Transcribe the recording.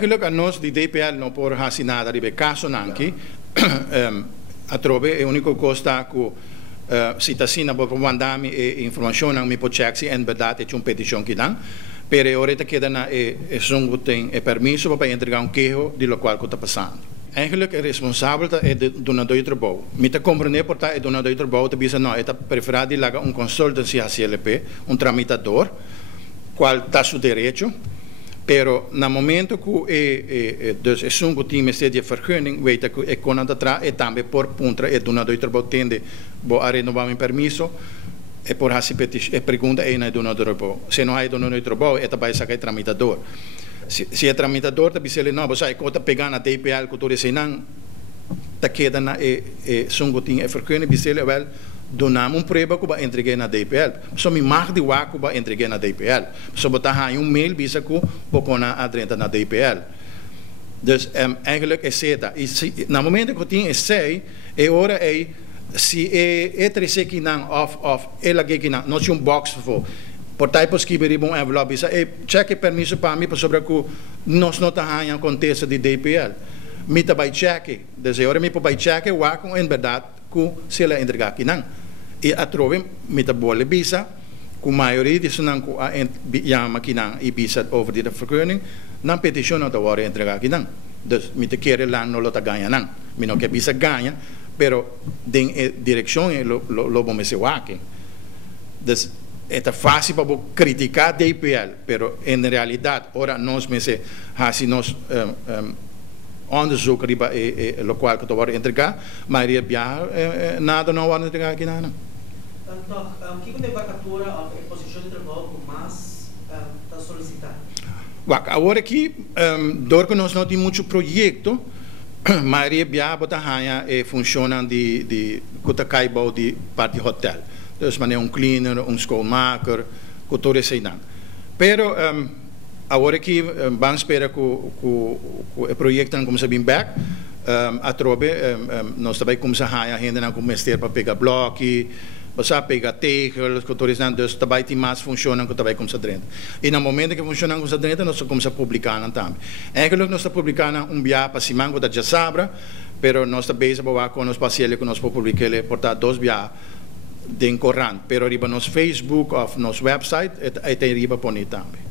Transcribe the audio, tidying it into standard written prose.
Gelukkig nós de DPL não por fazer nada de caso nanki a trove é o único costa que se está sendo por mandar me informação não me pode checar se é verdade é uma petição que dá, pero agora que dá na é só tem permisso para entregar queijo de lo qual está passando. Eigenlijk é responsável é donador de trabalho. Me está compreender por tá é donador de trabalho, te bisa não é preferado lagar consultancy a CLP, tramitador, qual está seu direito. Pero no momento que dus é um time de vergunning, weet que é quando atrás é também por puntra é donador de trabalho tende bo a renovar permisso é por assim é pergunta é na donador de trabalho. Se não há donador de trabalho é também sacar tramitador. Se é tramitador também se ele não, você conta pegar na DPL que tu disse não, tá queda na é um time é vergunning, bisele wel donamos prova que vai entregar na DPL. Só me marca de que vai entregar na DPL. Só botar mail bisa que vou pôr na adrenta na DPL. Dus eigenlijk é certo. E no momento que eu tinha sei, é hora é se é trece que não off ela que não tinha box for. Por type escrever um envelope bisa é cheque permisso para mim para sobre que nós não tá há contexto de DPL. Me tá vai cheque. Dus hora me vai cheque o com em verdade que se ela entregar aqui não. E a trove me tá boa bisa que a maioria disso não que chama aqui não e bisa over de vergunning não petição não tá hora entregar aqui não. Dus me tá querer lá não lo tá ganha não. Me não quer bisa ganha, pero den direção lo bom se aqui. Dus é fácil para criticar DPL, pero em realidade ora nós me se assim nós onderzoek riba lokaal que tu vai entregar, mas nada não vai entregar aqui não. Então, o que tem vacatura a posição de trabalho que mais está solicitando? Agora aqui, dor que nós não temos muito projeto, mas bota hanha funciona de que cai de parte de dus meneer cleaner, schoonmaker, que tudo isso aí não. Pero agora que vamos esperar que o projeto não comece a vir back, a trobe nós também começamos a ainda não começar para pegar bloco, para pegar tegels, que tudo isso, dus também tem mais funciona que também começa dentro. E no momento que funciona com dentro, nós começamos a publicar também. Eigenlijk nós estamos publicando via para Simango da Jasabra, pero nós também estamos com os pacientes que nós publicamos portar 2 via de corrente, pero riba nos Facebook ou nos website, é tem riba poni também.